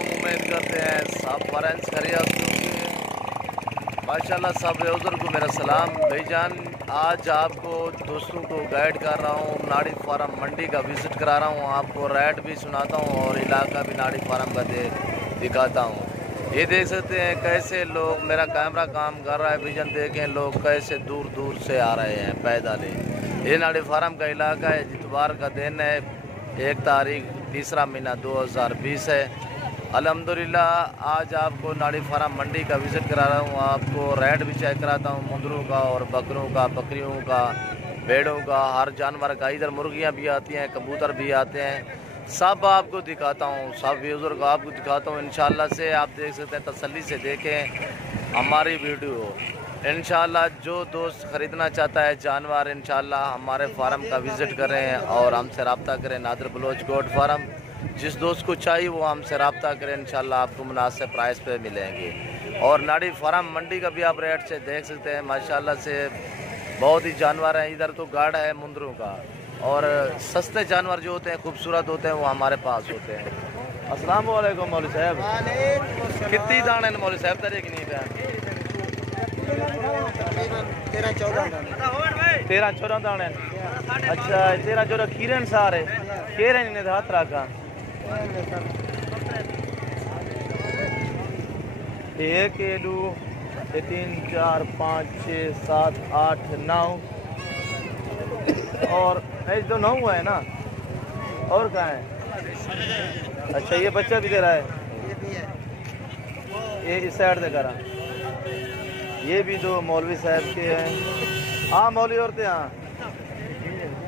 उम्मीद करते हैं सब फ्रेंड्स खैरियत होंगे माशाल्लाह। सब यूज़र को मेरा सलाम भाईजान। आज आपको दोस्तों को गाइड कर रहा हूँ, नाड़ी फार्म मंडी का विज़िट करा रहा हूँ, आपको रेट भी सुनाता हूँ और इलाका भी नाड़ी फार्म का दिखाता हूँ। ये देख सकते हैं कैसे लोग, मेरा कैमरा काम कर रहा है, विजन देखें लोग कैसे दूर दूर से आ रहे हैं पैदल ही। ये नाड़ी फार्म का इलाका है, इतवार का दिन है, 1 तारीख 3रा महीना 2020 है। अल्हम्दुलिल्लाह आज आपको नाड़ी फार्म मंडी का विज़िट करा रहा हूँ, आपको रेट भी चेक कराता हूँ मुंदरों का और बकरों का, बकरियों का, भेड़ों का, हर जानवर का। इधर मुर्गियाँ भी आती हैं, कबूतर भी आते हैं, सब आपको दिखाता हूँ, सब व्यूज़र को आपको दिखाता हूँ। इंशाल्लाह से आप देख सकते हैं, तसल्ली से देखें हमारी वीडियो। इंशाल्लाह जो दोस्त ख़रीदना चाहता है जानवर, इंशाल्लाह हमारे फार्म का विज़िट करें और हमसे रब्ता करें। नादिर बलोच गोट फार्म, जिस दोस्त को चाहिए वो हमसे रब्ता करें, इंशाल्लाह आपको मुनासिब प्राइस पे मिलेंगे। और नाड़ी फार्म मंडी का भी आप रेट से देख सकते हैं, माशाल्लाह से बहुत ही जानवर हैं। इधर तो गाढ़ है मुंदरों का, और सस्ते जानवर जो होते हैं, खूबसूरत होते हैं, वो हमारे पास होते हैं। अस्सलाम वालेकुम मौलवी साहब। कितनी दाने मौलवी साहब तरह की नहीं है? 13-14 दाने। अच्छा 13-14 खीरन सारे केरे ने हाथ रखा। 1 2 3 4 5 6 7 8 9 और ऐसे तो 9 हुआ है ना, और कहाँ है? अच्छा ये बच्चा भी दे रहा है, ये इस साइड से करा। ये भी 2 मौलवी साहब के हैं। हाँ मौलवी औरतें, हाँ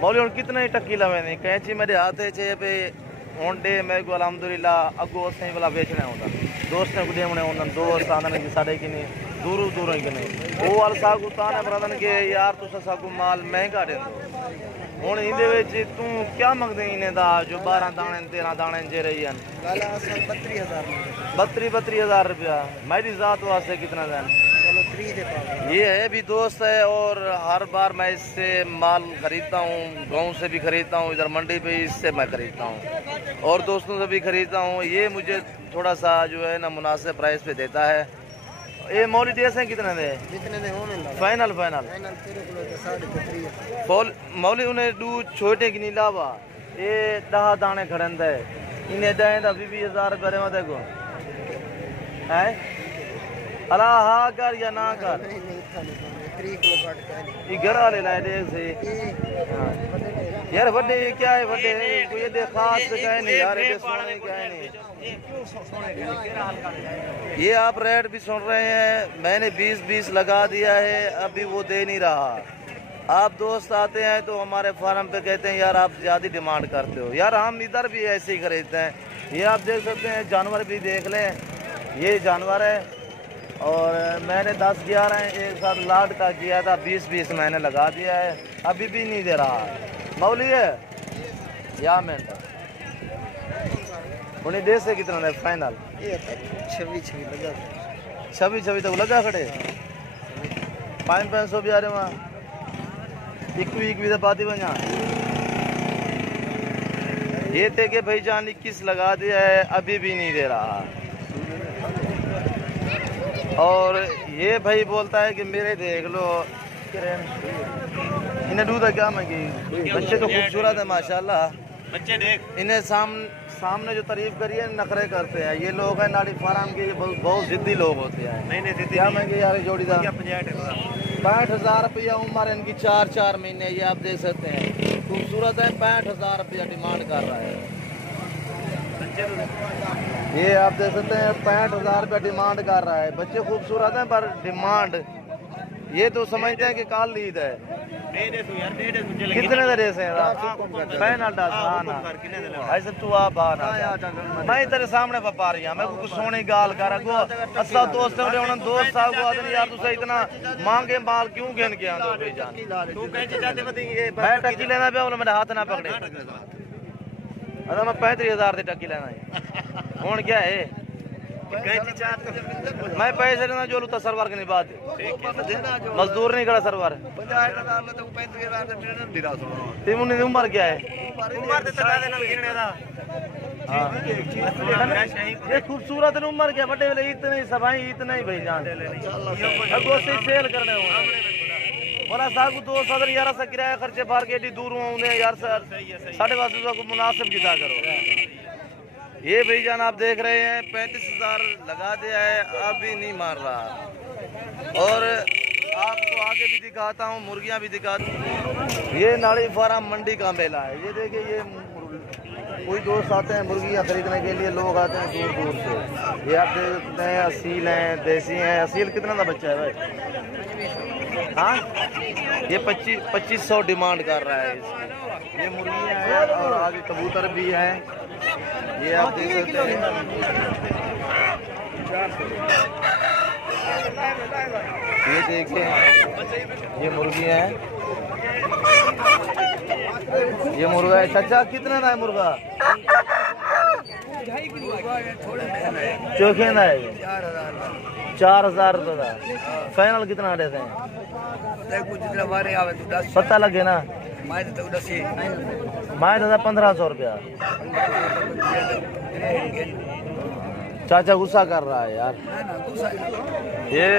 मौलवी और कितने ही टक्की लवे नहीं कैंची मेरे हाथ चे पे होंडे मेरे को अल्हम्दुलिल्लाह अगो से वाला बेचना होता, दोस्त ने को देवने होना, दोस्त आंदन की साढ़े की नहीं दूरों दूरों की नहीं वो वाल सागु ताने बरदन के यार तुसा सागु माल महंगा दे दो हुन इंदे विच तू क्या मंगदे इन्हें दा जो 12 दाने 13 दाने जे रही हैं? 32,000 रुपया। मेरी जात वास्ते कितना दें? ये है भी दोस्त है, और हर बार मैं इससे माल खरीदता हूँ, गांव से भी खरीदता हूँ, इधर मंडी पे इससे मैं खरीदता हूँ और दोस्तों से भी खरीदता हूँ। ये मुझे थोड़ा सा जो है ना मुनासिब प्राइस पे देता है। ये मौली देश है कितने दे? फाइनल मौली उन्हें 2 छोटे की नहीं लावा, ये 10 दाने खड़न दे इन्हें 20,000 रुपये में देखो है। अला हाँ कर या ना कर, घर वाले लाए देख से यार बड़े क्या है, बड़े कोई ये खास कहे नहीं यार, ये सोने क्या है नहीं। ये आप रेट भी सुन रहे हैं, मैंने 20-20 लगा दिया है, अभी वो दे नहीं रहा। आप दोस्त आते हैं तो हमारे फार्म पे कहते हैं यार आप ज़्यादा डिमांड करते हो, यार हम इधर भी ऐसे ही खरीदते हैं। ये आप देख सकते हैं, जानवर भी देख लें, ये जानवर है और मैंने 10-11 एक साथ लाट का किया था, 20-20 मैंने लगा दिया है, अभी भी नहीं दे रहा। मौली है या मिनट उन्हें देश से कितना है फाइनल? 26 तक लगा खड़े 500 भी आ रहे वहाँ एक भी पाती बना। ये थे कि भाईजान 21 लगा दिया है, अभी भी नहीं दे रहा। और ये भाई बोलता है कि मेरे देख लो इन्हें दूध क्या मंगी, बच्चे तो खूबसूरत है माशाल्लाह, बच्चे देख इन्हें सामने जो तारीफ करिए नखरे करते हैं। ये लोग हैं नाड़ी फार्म के, ये बहुत जिद्दी लोग होते हैं। नहीं क्या महंगी यार जोड़ीदार? 65,000 रुपया उम्र इनकी, 4 महीने। ये आप देख सकते हैं खूबसूरत है, 65,000 रुपया डिमांड कर रहा है। ये आप देख सकते हैं 65,000 रुपया डिमांड कर रहा है। बच्चे खूबसूरत हैं पर डिमांड, ये तो समझते हैं कि काल लीद है। कितने रेस है? ऐसे तू आप मैं तेरे सामने बता रही हूँ, मैं कुछ सोने गाल कर अच्छा दोस्त दोस्त साहब को यार तुझे इतना मांगे माल क्यों गिन के मैं टक्की लेना पे मेरे हाथ ना पकड़े। अरे मैं 35,000 की टक्की लेना है। हूँ क्या है मैं पैसे देना जो लूटा सरवार की नहीं बात मजदूर नहीं करा सरवार तिमुनी उम्र क्या है ये खूबसूरत उम्र क्या बटे वाले इतने सभाई इतना ही भाई जान से सेल करने बोला साहब दो सदर यार सा किराया खर्चे बाहर के दूर हुए यार सर 5.5 को मुनासिब किता करो। ये भाई जान आप देख रहे हैं 35,000 लगा दिया है, अभी नहीं मार रहा। और आपको आगे भी दिखाता हूँ, मुर्गियाँ भी दिखाता हूँ। ये नाड़ी फार्म मंडी का मेला है। ये देखिए ये कोई दोस्त आते हैं मुर्गियाँ खरीदने के लिए, लोग आते हैं दूर दूर से। ये आप देख सकते हैं असील हैं, देसी हैं। असील कितना का बच्चा है भाई? हाँ ये 2500 डिमांड कर रहा है इसकी। ये मुर्गियाँ हैं और आगे कबूतर भी हैं। ये आप देख सकते हैं। ये देखिए ये मुर्गियाँ हैं, ये मुर्गा है। चाचा कितना का है मुर्गा? चौखेंदा है 4,000 रुपये का। फाइनल कितना देते हैं? पता लगे ना माए तो 1500 रुपया। चाचा गुस्सा कर रहा है यार। ये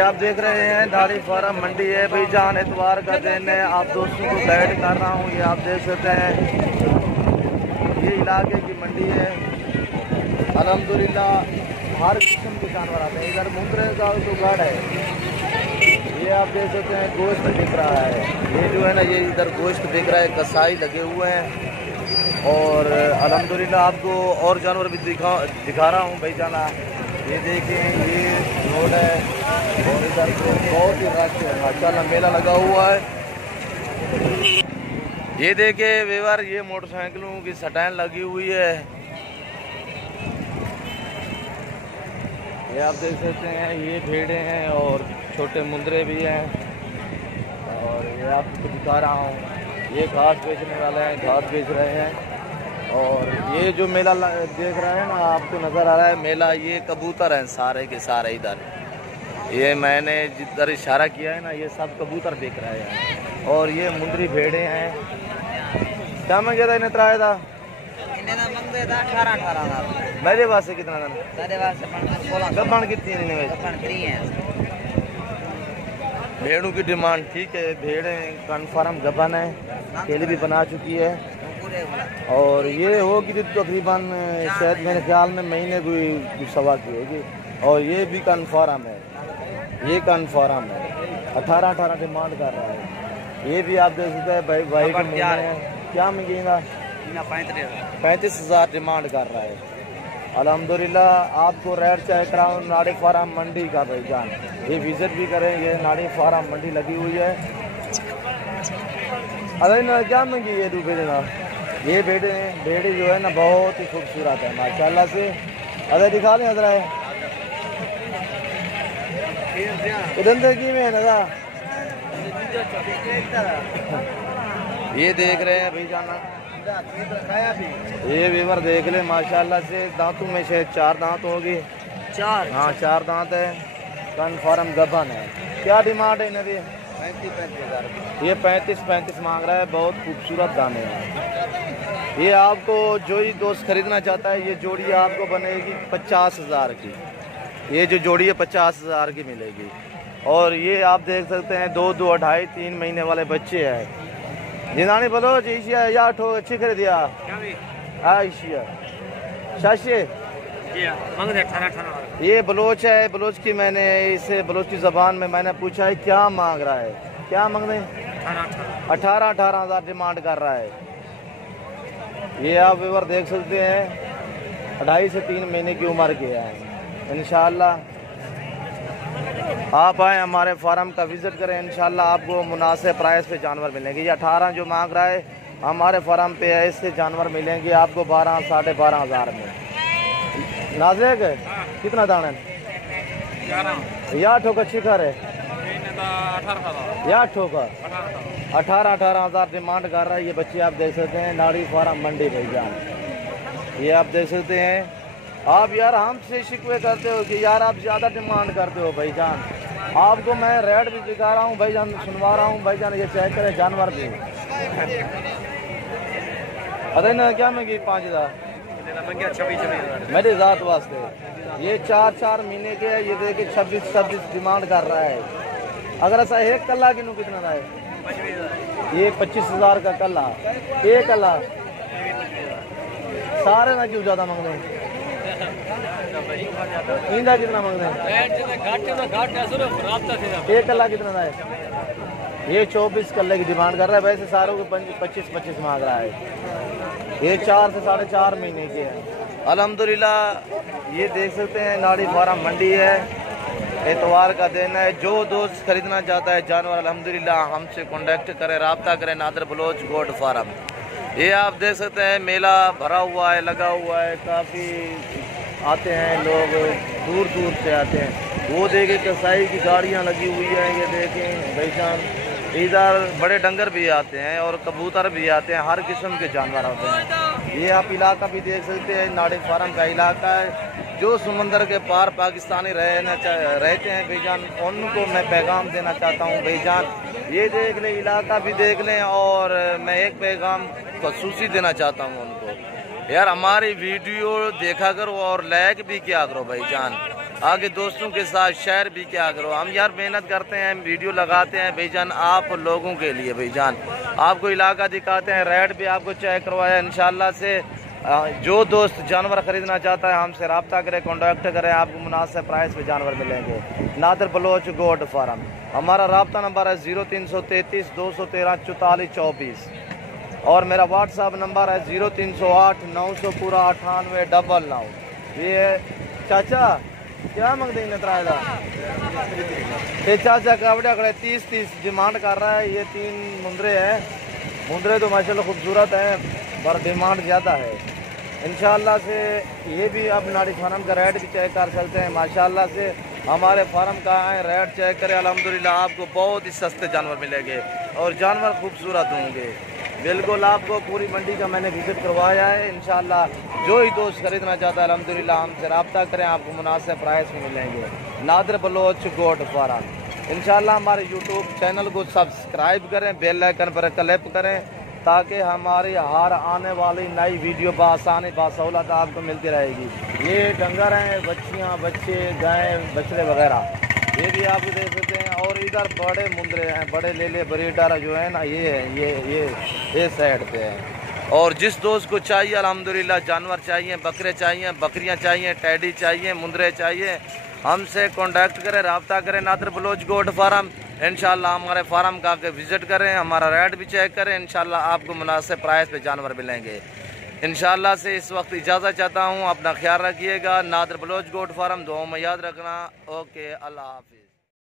आप देख रहे हैं दाढ़ी फार्म मंडी है भाई जान, इतवार का दिन है। आप दोस्तों को गाइड कर रहा हूँ। ये आप देख सकते हैं ये इलाके की मंडी है। अल्हम्दुलिल्लाह हर किस्म के जानवर आते हैं। इधर मुंगरे का तो गढ़ है। ये आप देख सकते हैं गोश्त दिख रहा है। ये जो है ना ये इधर गोश्त दिख रहा है, कसाई लगे हुए हैं। और अल्हम्दुलिल्लाह आपको और जानवर भी दिखा रहा हूँ भाई जाना। ये देखिए ये रोड है और इधर बहुत ही रश है माशाल्लाह, मेला लगा हुआ है। ये देखिए वेवर ये मोटरसाइकिलों की सटान लगी हुई है। ये आप देख सकते हैं ये भेड़े हैं और छोटे मुंदरे भी हैं। और ये आपको दिखा रहा हूँ ये घास बेचने वाले हैं, घास बेच रहे हैं। और ये जो मेला देख रहे हैं ना आपको नज़र आ रहा है मेला, ये कबूतर हैं सारे के सारे। इधर ये मैंने जिधर इशारा किया है ना ये सब कबूतर देख रहे हैं। और ये मुंदरी भेड़े हैं। क्या मंगे था इन्हें? त्राया था मेरे पास से कितना था? गब्बन कितनी है? भेड़ों की डिमांड ठीक है। भेड़े कन्फर्म गबन है, केली भी बना चुकी है। और ये होगी तकरीबन शायद मेरे ख्याल में महीने की सवा की होगी। और ये भी कन्फर्म है, ये कन्फर्म है। 18 डिमांड कर रहा है। ये भी आप देख सकते हैं भाई क्या मंगेगा? 35,000 डिमांड कर रहा है। अल्हम्दुलिल्लाह आपको रेट चेक कराऊँ नाड़ी फार्म मंडी का भाई जान। ये विजिट भी करेंगे, नाड़ी फार्म मंडी लगी हुई है। अरे ना क्या मंगी ये भेड़े ना? ये भेड़े जो है ना बहुत ही खूबसूरत है माशाल्लाह से। अरे दिखा लें हजरा है की में नजा। ये देख रहे हैं भाई जाना, ये वीवर देख ले माशाल्लाह से। दांतों में शायद 4 दांत होगी। 4? हाँ 4 दांत है। कन्फर्म गबन है। क्या डिमांड है इन्हें? 35,000। ये 35 मांग रहा है। बहुत खूबसूरत दाने हैं। ये आपको जो ही दोस्त खरीदना चाहता है ये जोड़ी आपको बनेगी 50,000 की। ये जो जोड़ी है 50,000 की मिलेगी। और ये आप देख सकते हैं 2, 2, 2.5, 3 महीने वाले बच्चे हैं। जिनानी बलोच एशिया या ठो अच्छी कर दिया एशिया शाशे। ये बलोच है। बलोच की मैंने इसे बलोच की ज़बान में मैंने पूछा है क्या मांग रहा है? क्या मांग रहे? 18,000 डिमांड कर रहा है। ये आप व्यूअर देख सकते हैं 2.5 से 3 महीने की उम्र के हैं। इंशाल्लाह आप आए हमारे फार्म का विज़िट करें, इंशाल्लाह आपको मुनासिब प्राइस पे जानवर मिलेंगे। ये 18 जो मांग रहा है हमारे फार्म पे ऐसे जानवर मिलेंगे आपको 12, 12,500 में। नाज़िक कितना दाना है? या ठोकर शिखर है या ठोकर 18,000 डिमांड कर रहा है। ये बच्चे आप देख सकते हैं नाड़ी फार्म मंडी भाईजान। ये आप देख सकते हैं। आप यार हमसे शिकवे करते हो कि यार आप ज़्यादा डिमांड करते हो भाईजान। आपको मैं रेट भी दिखा रहा हूँ भाईजान, सुनवा रहा हूँ भाईजान। ये चेक करें जानवर भी। अरे ना क्या महंगी 5,000 मेरी ज़ात वास्ते। ये 4 महीने के है। ये देखिए 26 डिमांड कर रहा है। अगर ऐसा एक कल्ला की नु कितना है? ये 25,000 का कल्ला, एक कल्ला। सारे ना क्यों ज़्यादा मांग रहे हैं? इंदा कितना मांग रहे हैं? एक कल्ला कितना है? ये 24 कल्ले की डिमांड कर रहा है। वैसे सारों को 25 मांग रहा है। ये 4 से 4.5 महीने के है। अल्हम्दुलिल्लाह ये देख सकते हैं नाड़ी फार्म मंडी है। एतवार का दिन है। जो दोस्त खरीदना चाहता है जानवर अल्हम्दुलिल्लाह हमसे कांटेक्ट करें, रब्ता करें। Nadir Baloch goat farm. ये आप देख सकते हैं मेला भरा हुआ है, लगा हुआ है। काफ़ी आते हैं लोग, दूर दूर से आते हैं। वो देखें कसाई की गाड़ियाँ लगी हुई हैं। ये देखें भाईजान, इधर बड़े डंगर भी आते हैं और कबूतर भी आते हैं। हर किस्म के जानवर होते हैं। ये आप इलाका भी देख सकते हैं, नाड़ी फार्म का इलाका है। जो समंदर के पार पाकिस्तानी रहते हैं भाईजान, उनको मैं पैगाम देना चाहता हूँ भाईजान। ये देख लें, इलाका भी देख लें। और मैं एक पैगाम खसूसी देना चाहता हूँ उनको, यार हमारी वीडियो देखा करो और लाइक भी किया करो भाईजान। आगे दोस्तों के साथ शेयर भी किया करो। हम यार मेहनत करते हैं, वीडियो लगाते हैं भाईजान आप लोगों के लिए भाईजान। आपको इलाका दिखाते हैं, रेट भी आपको चेक करवाया इंशाल्लाह से। जो दोस्त जानवर खरीदना चाहता है हमसे रब्ता करें, कॉन्टैक्ट करें। आपको मुनासिब प्राइस पे जानवर मिलेंगे। Nadir Baloch goat farm. हमारा रब्ता नंबर है 0333 213 44 24 और मेरा व्हाट्सअप नंबर है 0308 900 पूरा 9899। ये चाचा क्या मंगते हैं नतराजा? ये चाचा कावड़िया खड़े 30 डिमांड कर रहा है। ये 3 मुंदरे हैं। मुंदरे तो माशाल्लाह खूबसूरत हैं पर डिमांड ज़्यादा है। इंशाल्लाह से ये भी आप नाड़ी फार्म का रेट भी चेक कर सकते हैं। माशाल्लाह से हमारे फार्म का आए, रेट चेक करें। अल्हम्दुलिल्लाह आपको बहुत ही सस्ते जानवर मिलेंगे और जानवर खूबसूरत होंगे। बिल्कुल आपको पूरी मंडी का मैंने विजिट करवाया है। इंशाल्लाह जो ही दोस्त खरीदना चाहता है अल्हम्दुलिल्लाह हमसे रब्ता करें, आपको मुनासिब प्राइस में मिलेंगे। Nadir Baloch goat farm. इंशाल्लाह हमारे यूट्यूब चैनल को सब्सक्राइब करें, बेल आइकन पर क्लिक करें ताकि हमारी हर आने वाली नई वीडियो बआसानी बासहूलत आपको मिलती रहेगी। ये डंगर हैं, बच्चियाँ, बच्चे, गाय, बछड़े वगैरह ये भी आप देख सकते हैं। और इधर बड़े मुंदरे हैं, बड़े लेले ब्रीडर जो है ना, ये है ये साइड पे है। और जिस दोस्त को चाहिए अल्हम्दुलिल्लाह जानवर चाहिए, बकरे चाहिए, बकरियां चाहिए, टैडी चाहिए, मुंदरे चाहिए, हमसे कांटेक्ट करें, रब्ता करें। Nadir Baloch goat farm. इंशाल्लाह हमारे फार्म का आके विज़िट करें, हमारा रेट भी चेक करें। इंशाल्लाह आपको मुनासिब प्राइस पे जानवर मिलेंगे। इंशाल्लाह से इस वक्त इजाज़त चाहता हूँ। अपना ख्याल रखिएगा। नादर बलोच गोट फार्म, दुआ में याद रखना। ओके, अल्लाह हाफिज़।